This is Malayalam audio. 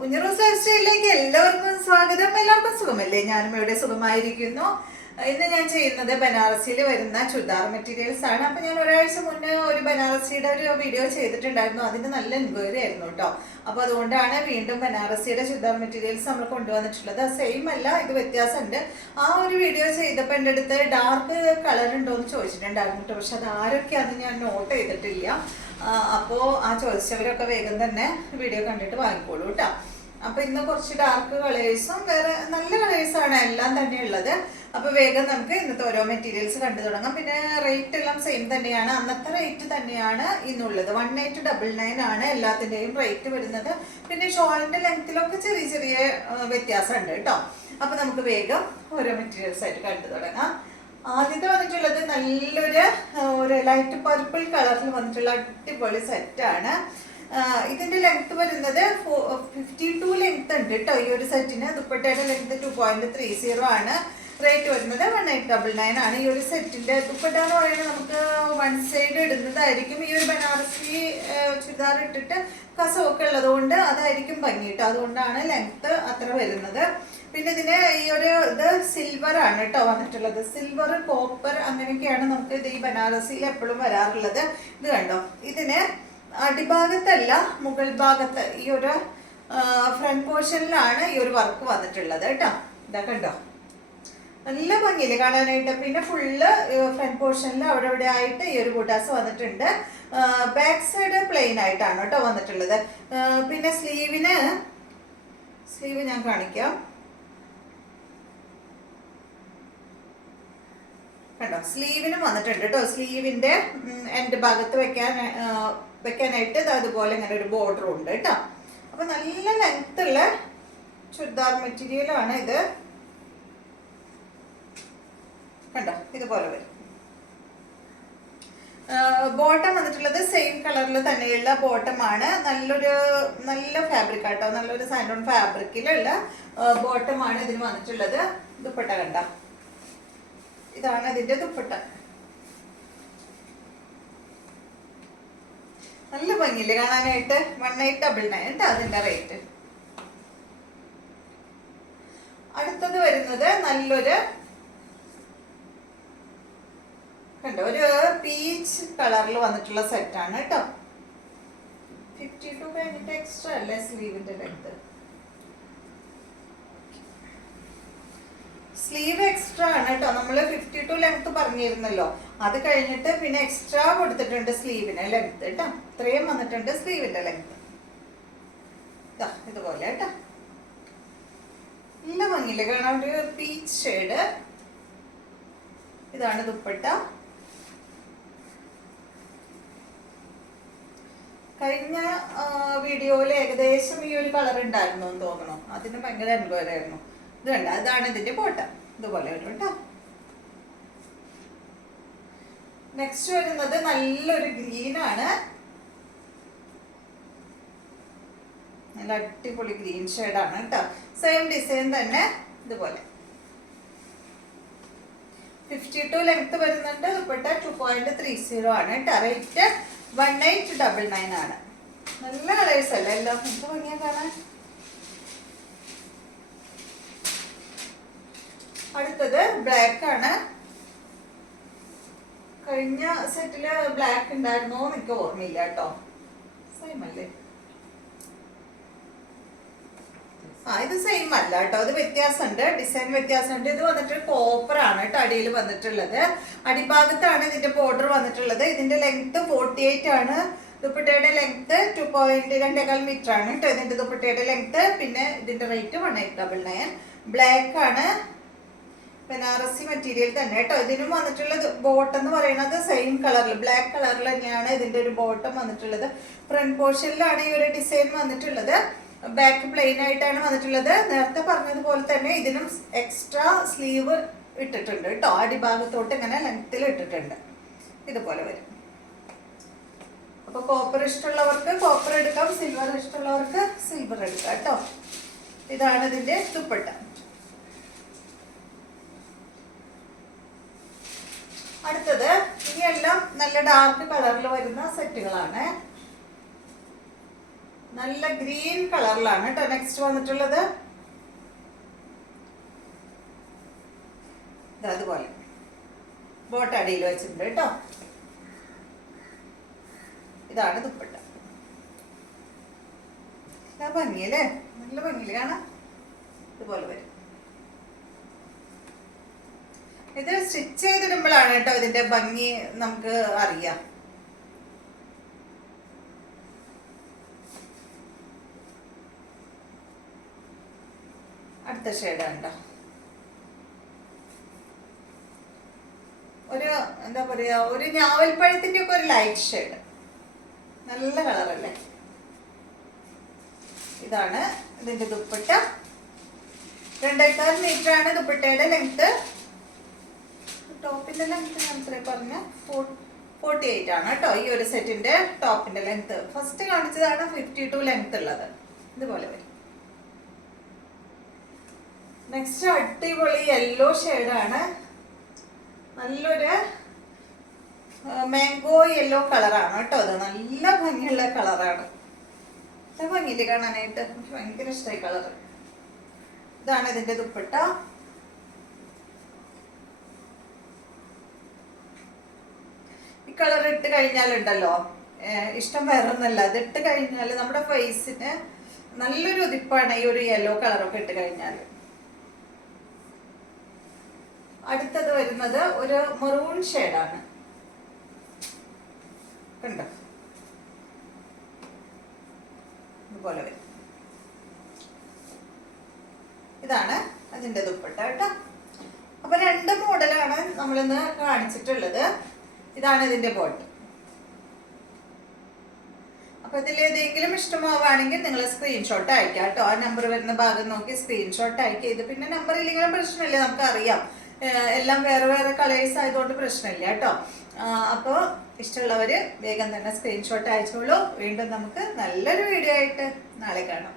കുഞ്ഞിറോസ് ലൈഫ് സ്റ്റൈലിലേക്ക് എല്ലാവർക്കും സ്വാഗതം. എല്ലാവർക്കും സുഖമല്ലേ? ഞാനും ഇവിടെ സുഖമായിരിക്കുന്നു. ഇന്ന് ഞാൻ ചെയ്യുന്നത് ബനാറസിയിൽ വരുന്ന ചുരിദാർ മെറ്റീരിയൽസ് ആണ്. അപ്പൊ ഞാൻ ഒരാഴ്ച മുന്നേ ഒരു ബനാറസിയുടെ ഒരു വീഡിയോ ചെയ്തിട്ടുണ്ടായിരുന്നു. അതിന് നല്ല എൻക്വയറി ആയിരുന്നു കേട്ടോ. അപ്പൊ അതുകൊണ്ടാണ് വീണ്ടും ബനാറസിയുടെ ചുരിദാർ മെറ്റീരിയൽസ് നമ്മൾ കൊണ്ടുവന്നിട്ടുള്ളത്. സെയിം അല്ല, ഇത് വ്യത്യാസമുണ്ട്. ആ ഒരു വീഡിയോ ചെയ്തപ്പോൾ എൻ്റെ അടുത്ത് ഡാർക്ക് കളർ ഉണ്ടോ എന്ന് ചോദിച്ചിട്ടുണ്ടായിരുന്നു കേട്ടോ. പക്ഷെ അത് ആരൊക്കെയാണെന്ന് ഞാൻ നോട്ട് ചെയ്തിട്ടില്ല. അപ്പോൾ ആ ചോദിച്ചവരൊക്കെ വേഗം തന്നെ വീഡിയോ കണ്ടിട്ട് വാങ്ങിക്കോളൂ കേട്ടോ. അപ്പൊ ഇന്ന് കുറച്ച് ഡാർക്ക് കളേഴ്സും വേറെ നല്ല കളേഴ്സാണ് എല്ലാം തന്നെ ഉള്ളത്. അപ്പൊ വേഗം നമുക്ക് ഇന്നത്തെ ഓരോ മെറ്റീരിയൽസ് കണ്ടു തുടങ്ങാം. പിന്നെ റേറ്റ് എല്ലാം സെയിം തന്നെയാണ്, അന്നത്തെ റേറ്റ് തന്നെയാണ് ഇന്നുള്ളത്. 1899 ആണ് എല്ലാത്തിൻ്റെയും റേറ്റ് വരുന്നത്. പിന്നെ ഷോളിന്റെ ലെങ്ത്തിലൊക്കെ ചെറിയ ചെറിയ വ്യത്യാസമുണ്ട് കേട്ടോ. അപ്പൊ നമുക്ക് വേഗം ഓരോ മെറ്റീരിയൽസ് ആയിട്ട് കണ്ടു തുടങ്ങാം. ആദ്യത്തെ വന്നിട്ടുള്ളത് ഒരു ലൈറ്റ് പർപ്പിൾ കളറിൽ വന്നിട്ടുള്ള അടിപൊളി സെറ്റാണ്. ഇതിന്റെ ലെങ്ത് വരുന്നത് 52 ലെങ്ത് ഉണ്ട് കേട്ടോ ഈ ഒരു സെറ്റിന്. ദുപ്പട്ടയുടെ ലെങ്ത് 2.30 ആണ്. റേറ്റ് വരുന്നത് 1899 ആണ്. ഈ ഒരു സെറ്റിന്റെ ദുപ്പട്ട എന്ന് പറയുന്നത് നമുക്ക് വൺ സൈഡ് ഇടുന്നതായിരിക്കും. ഈ ഒരു ബനാറസി ചുരിദാർ ഇട്ടിട്ട് കസവൊക്കെ ഉള്ളത് കൊണ്ട് അതായിരിക്കും ഭംഗി കേട്ടോ. അതുകൊണ്ടാണ് ലെങ്ത് അത്ര വരുന്നത്. പിന്നെ ഇതിന് ഈ ഒരു ഇത് സിൽവർ ആണ് കേട്ടോ വന്നിട്ടുള്ളത്. സിൽവർ, കോപ്പർ അങ്ങനെയൊക്കെയാണ് നമുക്ക് ഇത് ഈ ബനാറസിയിൽ എപ്പോഴും വരാറുള്ളത്. ഇത് കണ്ടോ, ഇതിന് അടിഭാഗത്തല്ല മുകൾ ഭാഗത്ത് ഈ ഒരു ഫ്രണ്ട് പോർഷനിലാണ് ഈ ഒരു വർക്ക് വന്നിട്ടുള്ളത് കേട്ടോ. ഇതൊക്കെ കണ്ടോ, നല്ല ഭംഗിയില് കാണാനായിട്ട്. പിന്നെ ഫുള്ള് ഫ്രണ്ട് പോർഷനിൽ അവിടെ ഇവിടെ ആയിട്ട് ഈ ഒരു ബൂട്ടാസ് വന്നിട്ടുണ്ട്. ബാക്ക് സൈഡ് പ്ലെയിൻ ആയിട്ടാണ് കേട്ടോ വന്നിട്ടുള്ളത്. പിന്നെ സ്ലീവ് ഞാൻ കാണിക്കാം. കണ്ടോ, സ്ലീവിനും വന്നിട്ടുണ്ട് കേട്ടോ. സ്ലീവിന്റെ എൻഡ് ഭാഗത്ത് വെക്കാനായിട്ട് അതുപോലെ ഇങ്ങനെ ഒരു ബോർഡറും ഉണ്ട് കേട്ടോ. അപ്പൊ നല്ല ലെങ്ത് ഉള്ള ചുരിദാർ മെറ്റീരിയൽ ആണ് ഇത്. കണ്ടോ, ഇതുപോലെ വരും. ബോട്ടം വന്നിട്ടുള്ളത് സെയിം കളറിൽ തന്നെയുള്ള ബോട്ടം ആണ്. നല്ല ഫാബ്രിക് ആട്ടോ, നല്ലൊരു സാൻഡോൺ ഫാബ്രിക്കിലുള്ള ബോട്ടം ആണ് ഇതിന് വന്നിട്ടുള്ളത്. ദുപ്പട്ട കണ്ട, ഇതാണ് ഇതിന്റെ ദുപ്പട്ട. നല്ല ഭംഗിയില്ലേ കാണാനായിട്ട്. 1899 കേട്ടോ അതിന്റെ റേറ്റ്. അടുത്തത് വരുന്നത് നല്ലൊരു കണ്ടോ, ഒരു പീച്ച് കളറിൽ വന്നിട്ടുള്ള സെറ്റാണ് കേട്ടോ. 52 കഴിഞ്ഞിട്ട് എക്സ്ട്രാ അല്ലേ സ്ലീവിന്റെ ലെങ്ത്. സ്ലീവ് എക്സ്ട്രാ ആണ് കേട്ടോ. നമ്മള് 52 ലെങ്ത് പറഞ്ഞിരുന്നല്ലോ, അത് കഴിഞ്ഞിട്ട് പിന്നെ എക്സ്ട്രാ കൊടുത്തിട്ടുണ്ട് സ്ലീവിന് ലെങ്ത് കേട്ടോ. ഇത്രയും വന്നിട്ടുണ്ട് സ്ലീവിന്റെ ലെങ്ത്. ഇതുപോലെ കേട്ടോ, നല്ല ഭംഗിയില്ല കാണാൻ. ഒരു പീച്ച് ഷെയ്ഡ്. ഇതാണ് ദുപ്പട്ട. കഴിഞ്ഞ വീഡിയോയിൽ ഏകദേശം ഈ ഒരു കളർ ഉണ്ടായിരുന്നു എന്ന് തോന്നണു. അതിന് ഭയങ്കര എൻക്വയറി ആയിരുന്നു. ഇത് കണ്ട, ഇതാണ് ഇതിന്റെ ബോട്ടം. ഇതുപോലെ വരും കേട്ടോ. നെക്സ്റ്റ് വരുന്നത് നല്ലൊരു ഗ്രീൻ ആണ്. നല്ല അടിപൊളി ഗ്രീൻ ഷെയ്ഡാണ് കേട്ടോ. സെയിം ഡിസൈൻ തന്നെ ഇതുപോലെ 52 ലെങ്ത് വരുന്നുണ്ട്. ദുപ്പട്ട 2.30 ആണ് കേട്ടോ. റേറ്റ് 1899 ആണ്. നല്ല കളേഴ്സ് അല്ലേ എല്ലാം, നമുക്ക് ഭംഗിയാ കാണാൻ. അടുത്തത് ബ്ലാക്ക് ആണ്. കഴിഞ്ഞ സെറ്റില് ബ്ലാക്ക് ഉണ്ടായിരുന്നോ എനിക്ക് ഓർമ്മയില്ല കേട്ടോ. സെയിം അല്ലേ? ഇത് സെയിം അല്ല കേട്ടോ, ഇത് വ്യത്യാസമുണ്ട്, ഡിസൈൻ വ്യത്യാസമുണ്ട്. ഇത് വന്നിട്ട് കോപ്പർ ആണ് കേട്ടോ അടിയിൽ വന്നിട്ടുള്ളത്. അടിഭാഗത്താണ് ഇതിന്റെ ബോർഡർ വന്നിട്ടുള്ളത്. ഇതിന്റെ ലെങ്ത് 48 ആണ്. ദുപ്പട്ടയുടെ ലെങ്ത് 2.2 മീറ്റർ ആണ് കേട്ടോ ഇതിന്റെ ദുപ്പട്ടയുടെ ലെങ്ത്. പിന്നെ ഇതിന്റെ റേറ്റ് 1899. ബ്ലാക്ക് ആണ്, ബനാറസി മെറ്റീരിയൽ തന്നെ കേട്ടോ. ഇതിനും വന്നിട്ടുള്ള ബോട്ടം എന്ന് പറയുന്നത് സെയിം കളറിൽ ബ്ലാക്ക് കളറിൽ തന്നെയാണ് ഇതിന്റെ ഒരു ബോട്ടം വന്നിട്ടുള്ളത്. ഫ്രണ്ട് പോർഷനിലാണ് ഈ ഒരു ഡിസൈൻ വന്നിട്ടുള്ളത്. ബാക്ക് പ്ലെയിൻ ആയിട്ടാണ് വന്നിട്ടുള്ളത്. നേരത്തെ പറഞ്ഞതുപോലെ തന്നെ ഇതിനും എക്സ്ട്രാ സ്ലീവ് ഇട്ടിട്ടുണ്ട് കേട്ടോ. അടിഭാഗത്തോട്ട് ഇങ്ങനെ ലെങ്ത്തിൽ ഇട്ടിട്ടുണ്ട്. ഇതുപോലെ വരും. അപ്പൊ കോപ്പർ ഇഷ്ടമുള്ളവർക്ക് കോപ്പർ എടുക്കാം, സിൽവർ ഇഷ്ടമുള്ളവർക്ക് സിൽവർ എടുക്കാം കേട്ടോ. ഇതാണ് ഇതിന്റെ ദുപ്പട്ട. അടുത്തത് ഇനിയെല്ലാം നല്ല ഡാർക്ക് കളറിൽ വരുന്ന സെറ്റുകളാണ്. നല്ല ഗ്രീൻ കളറിലാണ് കേട്ടോ നെക്സ്റ്റ് വന്നിട്ടുള്ളത്. അതുപോലെ ബോട്ട് അടിയിൽ വെച്ചിട്ടുണ്ട് കേട്ടോ. ഇതാണ് ദുപ്പട്ട. ഭംഗിയല്ലേ, നല്ല ഭംഗിയില് കാണാം. ഇതുപോലെ വരും. ഇത് സ്റ്റിച്ച് ചെയ്തിടുമ്പോഴാണ് കേട്ടോ ഇതിന്റെ ഭംഗി നമുക്ക് അറിയാം. അടുത്ത ഷെയ്ഡ് ഉണ്ടോ, ഒരു എന്താ പറയാ, ഒരു ഞാവൽപ്പഴത്തിന്റെ ഒക്കെ ഒരു ലൈറ്റ് ഷെയ്ഡ്. നല്ല കളറല്ലേ. ഇതാണ് ഇതിന്റെ ദുപ്പട്ട. 2.5 മീറ്റർ ആണ് ദുപ്പട്ടയുടെ ലെങ്ത്. ടോപ്പിന്റെ ലെങ്ത് ഞാൻ ഇത്രയും പറഞ്ഞ 48 ആണ് കേട്ടോ ഈ ഒരു സെറ്റിന്റെ ടോപ്പിന്റെ ലെങ്ത്. ഫസ്റ്റ് കാണിച്ചതാണ് 52 ലെങ്ത് ഉള്ളത്. ഇതുപോലെ വരും. നെക്സ്റ്റ് അടിപൊളി യെല്ലോ ഷെയ്ഡാണ്. നല്ലൊരു മാംഗോ യെല്ലോ കളറാണ് കേട്ടോ. അത് നല്ല ഭംഗിയുള്ള കളറാണ്. ഭംഗിയില് കാണാനായിട്ട് എനിക്ക് ഭയങ്കര ഇഷ്ടമായി കളറ്. ഇതാണ് ഇതിന്റെ ദുപ്പട്ട. ഈ കളർ ഇട്ട് കഴിഞ്ഞാലുണ്ടല്ലോ ഇഷ്ടം വേറൊന്നല്ല. അത് ഇട്ട് കഴിഞ്ഞാൽ നമ്മുടെ ഫേസിന് നല്ലൊരു ഉതിപ്പാണ് ഈ ഒരു യെല്ലോ കളറൊക്കെ ഇട്ട് കഴിഞ്ഞാൽ. അടുത്തത് വരുന്നത് ഒരു മെറൂൺ ഷെയ്ഡാണ്. കണ്ടോ, ഇതുപോലെ വരും. ഇതാണ് അതിന്റെ ദുപ്പട്ട കേട്ടോ. അപ്പൊ 2 മോഡലാണ് നമ്മളിന്ന് കാണിച്ചിട്ടുള്ളത്. ഇതാണ് ഇതിന്റെ ബോട്ട്. അപ്പൊ ഇതിൽ ഏതെങ്കിലും ഇഷ്ടമാവുകയാണെങ്കിൽ നിങ്ങൾ സ്ക്രീൻഷോട്ട് അയക്കാം കേട്ടോ. ആ നമ്പർ വരുന്ന ഭാഗം നോക്കി സ്ക്രീൻഷോട്ട് അയക്കുക. ഇത് പിന്നെ നമ്പർ ഇല്ലെങ്കിലും പ്രശ്നമില്ല, നമുക്കറിയാം. എല്ലാം വേറെ വേറെ കളേഴ്സ് ആയതുകൊണ്ട് പ്രശ്നമില്ല കേട്ടോ. അപ്പോൾ ഇഷ്ടമുള്ളവർ വേഗം തന്നെ സ്ക്രീൻഷോട്ട് അയച്ചോളൂ. വീണ്ടും നമുക്ക് നല്ലൊരു വീഡിയോ ആയിട്ട് നാളെ കാണാം.